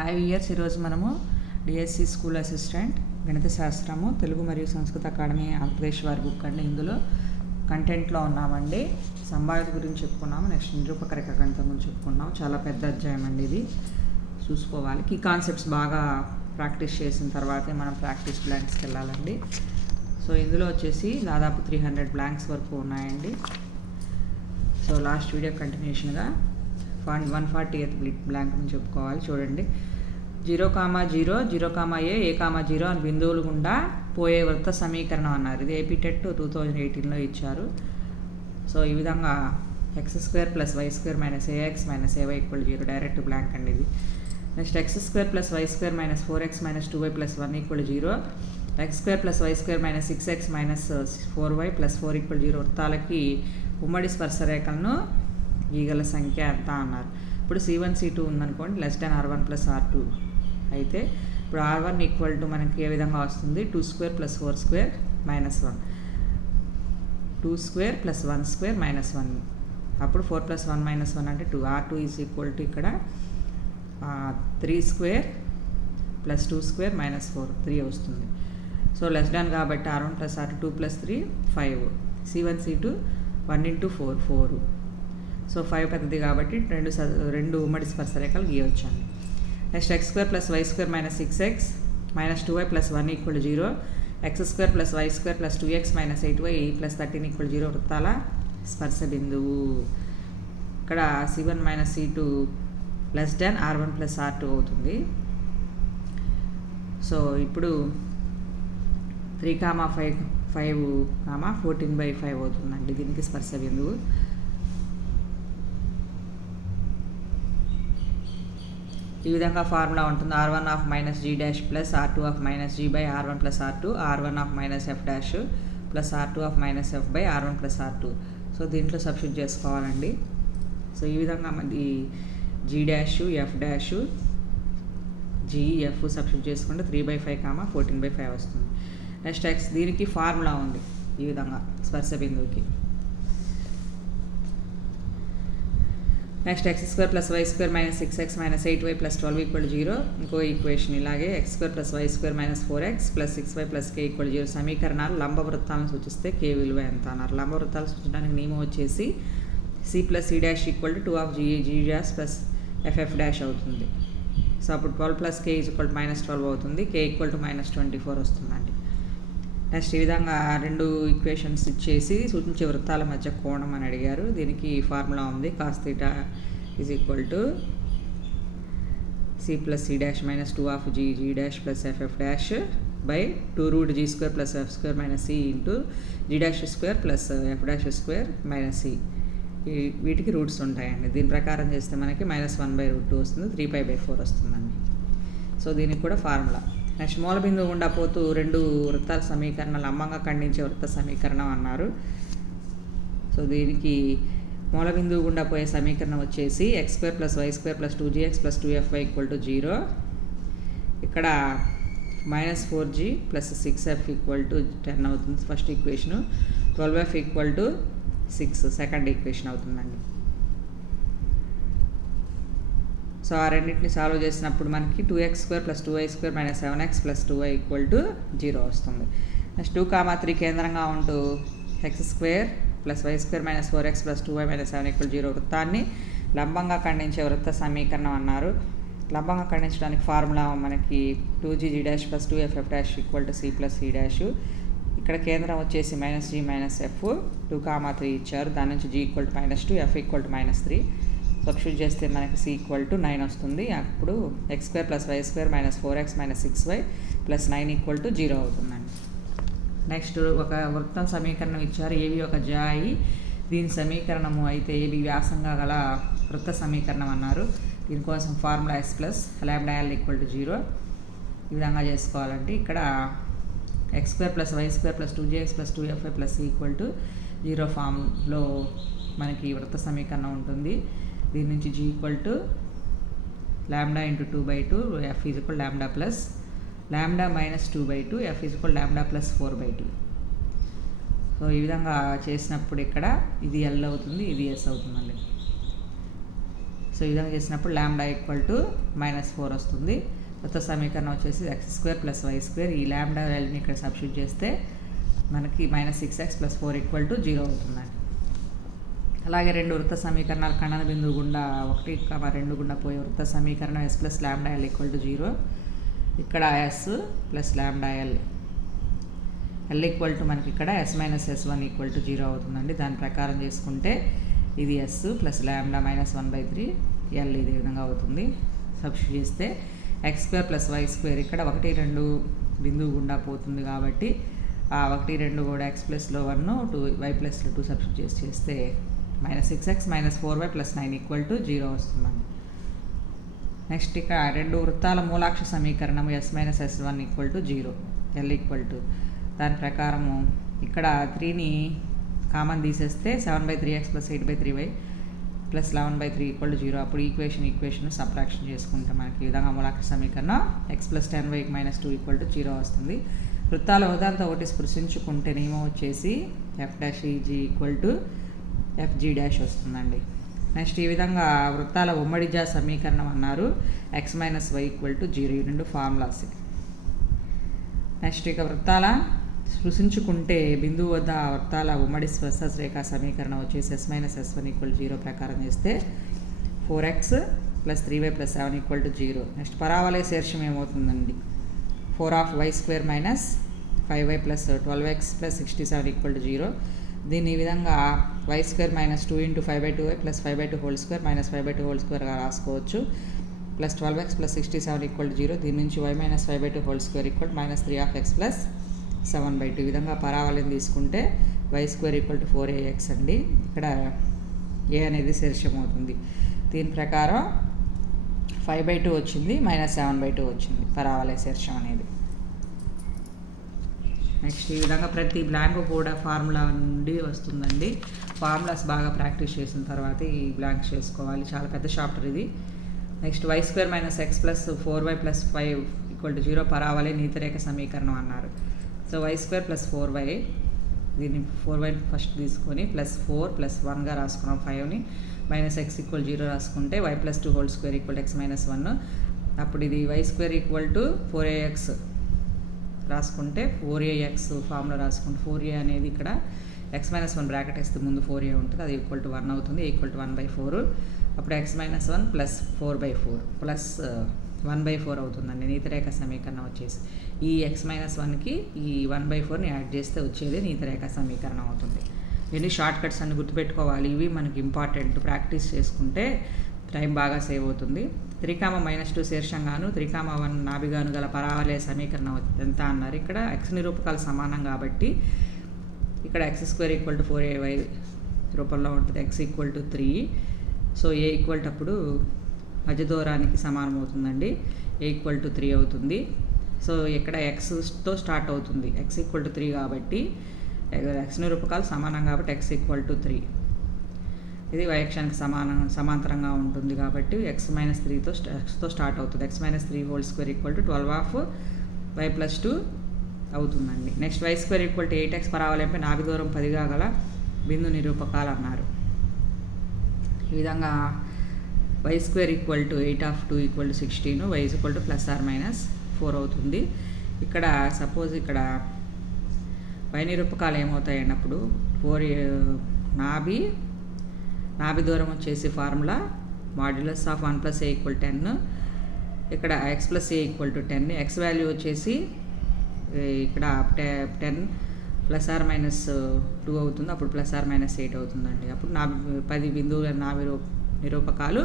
Hi years ఈరోజు మనము DSC school assistant గణిత శాస్త్రము తెలుగు మరియు సంస్కృత అకాడమీ ఆంధ్రప్రదేశ్ వారి బుక్ అండి. ఇందులో కంటెంట్లో ఉన్నామండి. సంభావ్యత గురించి చెప్పుకున్నాము. నెక్స్ట్ నిరూపక రేఖ గణితం గురించి చెప్పుకున్నాము. చాలా పెద్ద అధ్యాయం అండి ఇది, చూసుకోవాలి. కీ కాన్సెప్ట్స్ బాగా ప్రాక్టీస్ చేసిన తర్వాతే మనం ప్రాక్టీస్ బ్లాంక్స్కి వెళ్ళాలండి. సో ఇందులో వచ్చేసి దాదాపు 300 బ్లాంక్స్ వరకు ఉన్నాయండి. సో లాస్ట్ వీడియో కంటిన్యూషన్గా 140th బ్లాంక్ అని చెప్పుకోవాలి. చూడండి, 0, 0, 0, a, 0 అని బిందువులు గుండా పోయే వృత్త సమీకరణం అన్నారు. ఇది ఏపీ టెట్ 2018లో ఇచ్చారు. సో ఈ విధంగా x² + y² - ax - ay = 0 direct blank అండి ఇది. Next x² + y² - 4x - 2y + 1 = 0, x² + y² - 6x - 4y + 4 = 0 వృత్తాలకి ఉమ్మడి స్పర్శరేఖలను గీగల సంఖ్య ఎంత అన్నారు. ఇప్పుడు C1 C2 ఉందనుకోండి, R1 + R2 అయితే ఇప్పుడు R1 = మనకి ఏ విధంగా వస్తుంది, 2² + 4² - 1, 2² + 1² - 1, అప్పుడు 4 + 1 - 1 అంటే 2. R2 = ఇక్కడ 3² + 2² - 4 3 వస్తుంది. సో లెస్ దాన్ కాబట్టి R1 + R2 2 + 3 5. C1 C2 1 × 4 4. So 5 పెద్దది కాబట్టి రెండు ఉమ్మడి స్పర్శరేఖలు గీయవచ్చండి. Next x² + y² - 6x - 2y + 1 = 0, x² + y² + 2x - 8y + 13 = 0 వృత్తాల స్పర్శ బిందువు. ఇక్కడ C1 - C2 R1 + R2 అవుతుంది. సో ఇప్పుడు 3, 5, 14/5 అవుతుందండి దీనికి స్పర్శ బిందువు. ఈ విధంగా ఫార్ములా ఉంటుంది. R1 of -g' + R2 of -g / R1 + R2, R1 of -f' + R2 of -f / R1 + R2. So దీంట్లో సబ్స్టిట్యూట్ చేసుకోవాలండి. సో ఈ విధంగా మనకి g', f', g, f substitute చేసుకుంటే 3/5, 14/5 వస్తుంది. నెక్స్ట్ x, దీనికి ఫార్ములా ఉంది ఈ విధంగా స్పర్శ బిందువుకి. Next x² + y² - 6x - 8y + 12 = 0. ఇంకో ఈక్వేషన్ ఇలాగే x² + y² - 4x + 6y + k = 0. సమీకరణాలు లంబ వృత్తాలను సూచిస్తే k విలువ ఎంత అన్నారు. లంబ వృత్తాలు సూచించడానికి నియమం వచ్చేసి c + c' = 2 of g' + f' అవుతుంది. సో అప్పుడు 12 + k = -12 అవుతుంది. k = -24 వస్తుందండి. నెక్స్ట్ ఈ విధంగా రెండు ఈక్వేషన్స్ ఇచ్చేసి సూచించే వృత్తాల మధ్య కోణం అని అడిగారు. దీనికి ఫార్ములా ఉంది. cos θ = c + c' - 2 of g' + f' / 2√g² + f² - c × g'² + f'² - c. వీటికి రూట్స్ ఉంటాయండి. దీని ప్రకారం చేస్తే మనకి -1/√2 వస్తుంది, 3π/4 వస్తుందండి. సో దీనికి కూడా ఫార్ములా. నెక్స్ట్ మూల బిందువు గుండా పోతూ రెండు వృత్తాల సమీకరణ లంబంగా ఖండించే వృత్త సమీకరణం అన్నారు. సో దీనికి మూల బిందువు గుండా పోయే సమీకరణం వచ్చేసి x² + y² + 2gx + 2fy = 0. ఇక్కడ -4g + 6f = 10 అవుతుంది first equation. 12f = 6 second equation అవుతుందండి. సో ఆ రెండింటిని సాల్వ్ చేసినప్పుడు మనకి 2x² + 2y² - 7x + 2y = 0 వస్తుంది. నెక్స్ట్ 2, 3 కేంద్రంగా ఉంటూ x² + y² - 4x + 2y - 7 = 0 వృత్తాన్ని లంబంగా ఖండించే వృత్త సమీకరణం అన్నారు. లంబంగా ఖండించడానికి ఫార్ములా మనకి 2g' + 2f' = c + c'. ఇక్కడ కేంద్రం వచ్చేసి -g - f. 2, 3 ఇచ్చారు. దాని నుంచి g = -2, f = -3. సబ్స్టిట్యూట్ చేస్తే మనకి c = 9 వస్తుంది. అప్పుడు x² + y² - 4x - 6y + 9 = 0 అవుతుందండి. నెక్స్ట్ ఒక వృత్తం సమీకరణం ఇచ్చారు. ఏబి ఒక జాయి, దీని సమీకరణము అయితే ఏబి వ్యాసంగా గల వృత్త సమీకరణం అన్నారు. దీనికోసం ఫార్ములా s + λl = 0. ఈ విధంగా చేసుకోవాలండి. ఇక్కడ x² + y² + 2gx + 2fy + c = 0 ఫామ్లో మనకి వృత్త సమీకరణం ఉంటుంది. దీని నుంచి g = λ × 2/2, f = λ + λ - 2/2, f = λ + 4/2. సో ఈ విధంగా చేసినప్పుడు ఇక్కడ ఇది L అవుతుంది, ఇది S అవుతుందండి. సో ఈ విధంగా చేసినప్పుడు λ -4 వస్తుంది. కొత్త సమీకరణం వచ్చేసి x² + y². ఈ λ వాల్యూని ఇక్కడ సబ్స్టిట్యూట్ చేస్తే మనకి -6x + 4 = 0 అవుతుందండి. అలాగే రెండు వృత్త సమీకరణాలు ఖండన బిందువు గుండా 1, 2 గుండా పోయే వృత్త సమీకరణం s + λl = 0. ఇక్కడ s + λl l మనకి ఇక్కడ s - s1 = 0 అవుతుందండి. దాని ప్రకారం చేసుకుంటే ఇది s + λ -1/3 l ఇదే విధంగా అవుతుంది. సబ్స్టిట్యూట్ చేస్తే x² + y² ఇక్కడ 1, 2 బిందువు గుండా పోతుంది కాబట్టి ఆ 1, 2 కూడా x + 1 2 y + 2 సబ్స్టిట్యూట్ చేస్తే -6x - 4y + 9 = 0 వస్తుందండి. నెక్స్ట్ ఇక రెండు వృత్తాల మూలాక్ష సమీకరణము s - s1 = 0 l దాని ప్రకారము ఇక్కడ 3ని కామన్ తీసేస్తే 7/3x + 8/3y + 11/3 = 0. అప్పుడు ఈక్వేషన్ సబ్ట్రాక్షన్ చేసుకుంటే మనకి ఈ విధంగా మూలాక్ష సమీకరణం x + 10y - 2 = 0 వస్తుంది. వృత్తాల ఉదాంత ఒకటి స్పృశించుకుంటే నియమం వచ్చేసి f' fg' వస్తుందండి. నెక్స్ట్ ఈ విధంగా వృత్తాల ఉమ్మడి జా సమీకరణం అన్నారు x - y = 0. ఈ రెండు ఫార్ములాస్. నెక్స్ట్ ఇక వృత్తాల స్పృశించుకుంటే బిందువు వద్ద వృత్తాల ఉమ్మడి స్పర్శ రేఖా సమీకరణం వచ్చేసి s - s1 = 0 ప్రకారం చేస్తే 4x + 3y + 7 = 0. నెక్స్ట్ పరావలయ శీర్షం ఏమవుతుందండి 4y² - 5y + 12x + 67 = 0. దీన్ని ఈ విధంగా y² - 2 × 5/2y + 5/2² - 5/2² రాసుకోవచ్చు. + 12x + 67 = 0. దీని నుంచి y - 5/2² = -3x + 7/2. ఈ విధంగా పరావలయం తీసుకుంటే y² = 4ax అండి. ఇక్కడ a అనేది శీర్షం అవుతుంది. దీని ప్రకారం 5/2 వచ్చింది, -7/2 వచ్చింది పరావలయ శీర్షం అనేది. నెక్స్ట్ ఈ విధంగా ప్రతి బ్లాంక్ కూడా ఫార్ములా నుండి వస్తుందండి. ఫార్ములాస్ బాగా ప్రాక్టీస్ చేసిన తర్వాత ఈ బ్లాంక్స్ చేసుకోవాలి. చాలా పెద్ద చాప్టర్ ఇది. నెక్స్ట్ y² - x + 4y + 5 = 0 పరావలయ నీతిరేఖ సమీకరణం అన్నారు. సో y² + 4y దీన్ని 4y ఫస్ట్ తీసుకొని +4 + 1గా రాసుకున్నాం 5ని -x = 0 రాసుకుంటే y + 2² = x - 1. అప్పుడు ఇది y² = 4ax రాసుకుంటే 4ax ఫార్ములా రాసుకుంటే 4a అనేది ఇక్కడ x - 1 బ్రాకెట్ వేస్తే ముందు 4a ఉంటుంది, అది = 1 అవుతుంది. a = 1/4. అప్పుడు x - 1 + 4/4 + 1/4 అవుతుందండి నీతిరేఖ సమీకరణం వచ్చేసి. ఈ x - 1కి ఈ 1/4ని యాడ్ చేస్తే వచ్చేది నీతిరేఖ సమీకరణం అవుతుంది. ఇవన్నీ షార్ట్ కట్స్ అన్ని గుర్తుపెట్టుకోవాలి. ఇవి మనకి ఇంపార్టెంట్. ప్రాక్టీస్ చేసుకుంటే టైం బాగా సేవ్ అవుతుంది. 3, -2 శీర్షంగాను 3, 1 నాభిగాను గల పరావలయ సమీకరణం ఎంత అన్నారు. ఇక్కడ x నిరూపకాలు సమానం కాబట్టి ఇక్కడ x² = 4ay రూపంలో ఉంటుంది. x = 3. సో a అప్పుడు మధ్య దూరానికి సమానం అవుతుందండి. a = 3 అవుతుంది. సో ఇక్కడ xతో స్టార్ట్ అవుతుంది. x = 3 కాబట్టి x నిరూపకాలు సమానం కాబట్టి x = 3. ఇది y అక్షానికి సమాంతరంగా ఉంటుంది కాబట్టి x - 3తో స్టార్ట్ అవుతుంది. x - 3² = 12y + 2 అవుతుందండి. నెక్స్ట్ y² = 8x పరావలయంపై నాభి దూరం 10గా గల బిందు నిరూపకాలు అన్నారు. ఈ విధంగా y² = 8/2 = 16, y ± 4 అవుతుంది. ఇక్కడ సపోజ్ ఇక్కడ y నిరూపకాలు ఏమవుతాయి అన్నప్పుడు 4 నాభి దూరం వచ్చేసి ఫార్ములా మాడ్యులస్ ఆఫ్ 1 + a = 10. ఇక్కడ x + a = 10. x వాల్యూ వచ్చేసి ఇక్కడ 10 ± 2 అవుతుంది. అప్పుడు ± 8 అవుతుందండి. అప్పుడు 10 బిందువుల నాభి నిరూపకాలు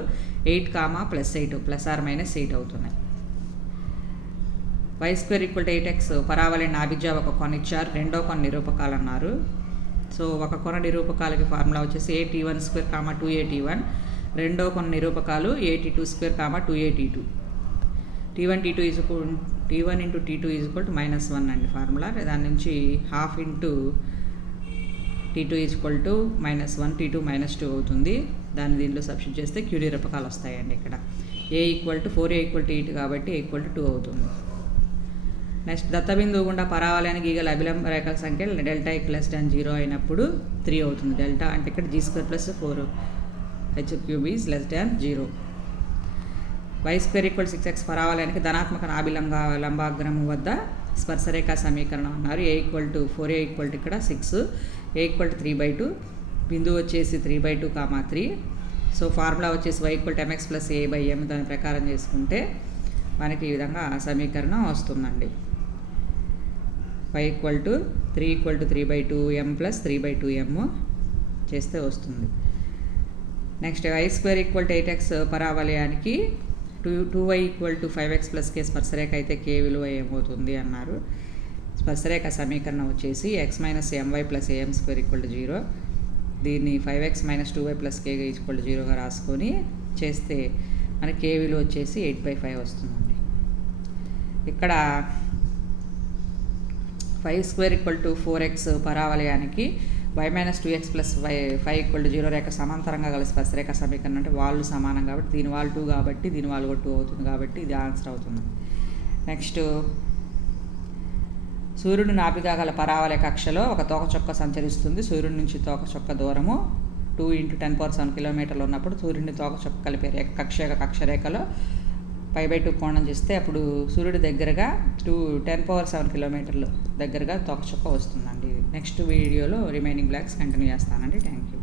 8, +8 ± 8 అవుతున్నాయి. y² = 8x పరావలయ నాభిజ ఒక కొన ఇచ్చారు. రెండో కొన నిరూపకాలు అన్నారు. సో ఒక కొన నిరూపకాలకి ఫార్ములా వచ్చేసి a_t1², 2a_t1. రెండో కొన నిరూపకాలు a_t2², 2a_t2. t1 × t2 = -1 అండి ఫార్ములా. దాని నుంచి 12 × t2 = -1, t2 -2 అవుతుంది. దాన్ని దీంట్లో సబ్స్టిట్యూట్ చేస్తే q నిరూపకాలు వస్తాయండి. ఇక్కడ a = 4a = 8 కాబట్టి a = 2 అవుతుంది. నెక్స్ట్ దత్తబిందువు గుండా పరావలయానికి గల అభిలంబ రేఖల సంఖ్య Δx <0 అయినప్పుడు 3 అవుతుంది. డెల్టా అంటే ఇక్కడ g² + 4 h³ = 0. y² = 6x పరావలయానికి ధనాత్మక లంబాగ్రము వద్ద స్పర్శరేఖ సమీకరణం అన్నారు. a = 4a = ఇక్కడ 6, a = 3/2, బిందువు వచ్చేసి 3/2, 3. సో ఫార్ములా వచ్చేసి y = mx + a/m. దాని ప్రకారం చేసుకుంటే మనకి ఈ విధంగా సమీకరణం వస్తుందండి. y = 3 = 3/2m + 3/2m చేస్తే వస్తుంది. Next y² = 8x పరావలయానికి 2y = 5x + k స్పర్శరేఖ అయితే k విలువ ఏమవుతుంది అన్నారు. స్పర్శరేఖ సమీకరణం వచ్చేసి x - my + am² = 0. దీన్ని 5x - 2y + k = 0గా రాసుకొని చేస్తే మనకి k విలువ వచ్చేసి 8/5 వస్తుందండి. ఇక్కడ y² = 4x పరావలయానికి y - 2x + 5 = 0 రేఖ సమాంతరంగా గల స్పర్శరేఖ సమీకరణం అంటే వాళ్ళు సమానం కాబట్టి దీని వాళ్ళు 2 కాబట్టి దీని వాళ్ళు కూడా 2 అవుతుంది కాబట్టి ఇది ఆన్సర్ అవుతుంది. నెక్స్ట్ సూర్యుడు నాభిగా గల పరావలయ కక్షలో ఒక తోకచుక్క సంచరిస్తుంది. సూర్యుడి నుంచి తోకచుక్క దూరము 2 × 10⁷ కిలోమీటర్లు ఉన్నప్పుడు సూర్యుడిని తోకచుక్క కలిపే కక్షరేఖలో π/2 కోణం చేస్తే అప్పుడు సూర్యుడి దగ్గరగా 10⁷ కిలోమీటర్లు దగ్గరగా తోకచుక్క వస్తుందండి. నెక్స్ట్ వీడియోలో రిమైనింగ్ బ్లాక్స్ కంటిన్యూ చేస్తానండి. Thank you.